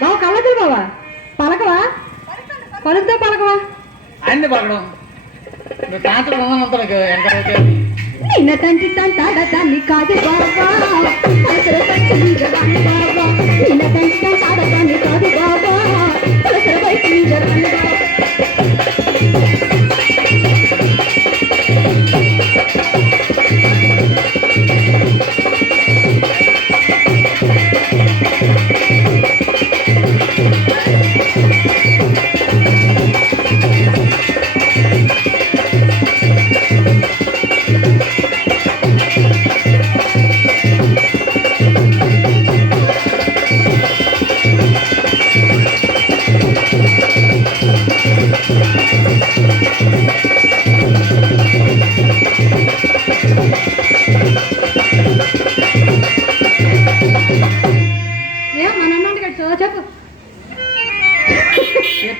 బావ కళ్ళదు బావా పలకవా పలుకుతా పలకవా అన్ని పలకడం నువ్వు తాతలు ఉన్నంత ఎంకరైతే నిన్న తండ్రి తంటాడదాన్ని కాదు బాబా పలసర బయట నిజరాన్ని బాబా నిన్న తండ్రి తంటాడదాన్ని కాదు బాబా పలసర బయట నిజరాన్ని బాబా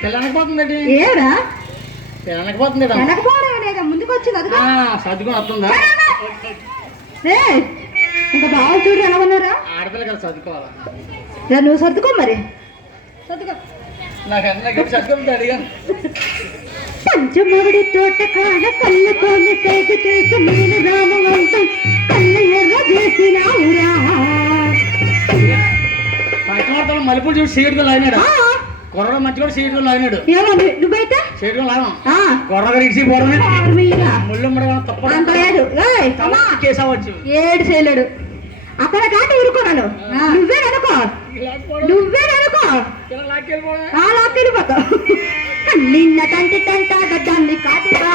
పిల్లనకపోతుందండి ఏరా పిల్లనకపోతుంది ముందుకు వచ్చి చదువుకుని వస్తుందా ఇంకా బాగా చూడు ఎలా ఉన్నారా ఆడపిల్ల కదా చదువుకోవాలా నువ్వు సర్దుకో మరి సర్దుకో నాకు చదువుకుంటా అడిగాను పంచమడి తోట కాడ కళ్ళు కొన్ని తేగి చేసి నేను రామవంతం కళ్ళు ఎర్ర చేసినావురా పంచమర్తలు మలుపులు చూసి సీటుగా లాగినాడు కొర్ర మంచి కూడా సీటుగా లాగినాడు నువ్వైతే సీటుగా లాగం కొర్రగా ఇడిచి పోవడం ముళ్ళు తప్పలేదు కేసావచ్చు ఏడు చేయలేడు అక్కడ కాదు ఊరుకున్నాను నువ్వేననుకో లాక్కెళ్ళిపోతావు నిన్న తంటి తంట దాన్ని కాదుగా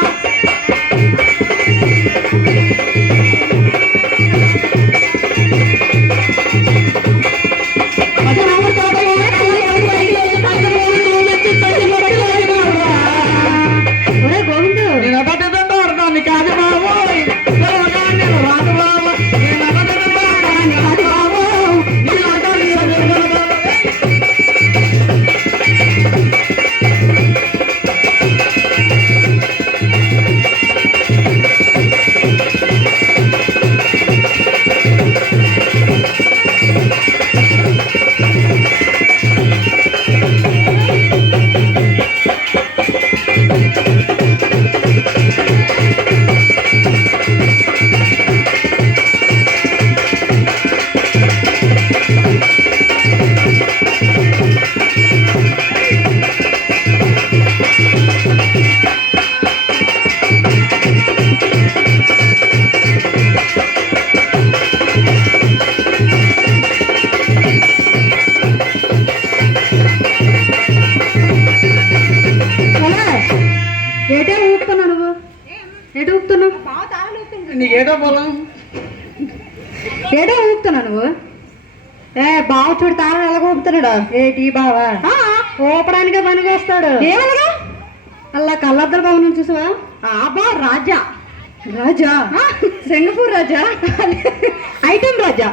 నీకేటో పొలం ఏటో ఊపుతున్నా నువ్వు బావ చూడు తాళం ఎలాగ ఊపుతున్నాడు ఏటి బావా ఊపడానికే పనికి వస్తాడు ఏమనగా అలా కళ్ళద్దరు బాబు చూసావా బా రాజా రాజా సింగపూర్ రాజా ఐటమ్ రాజా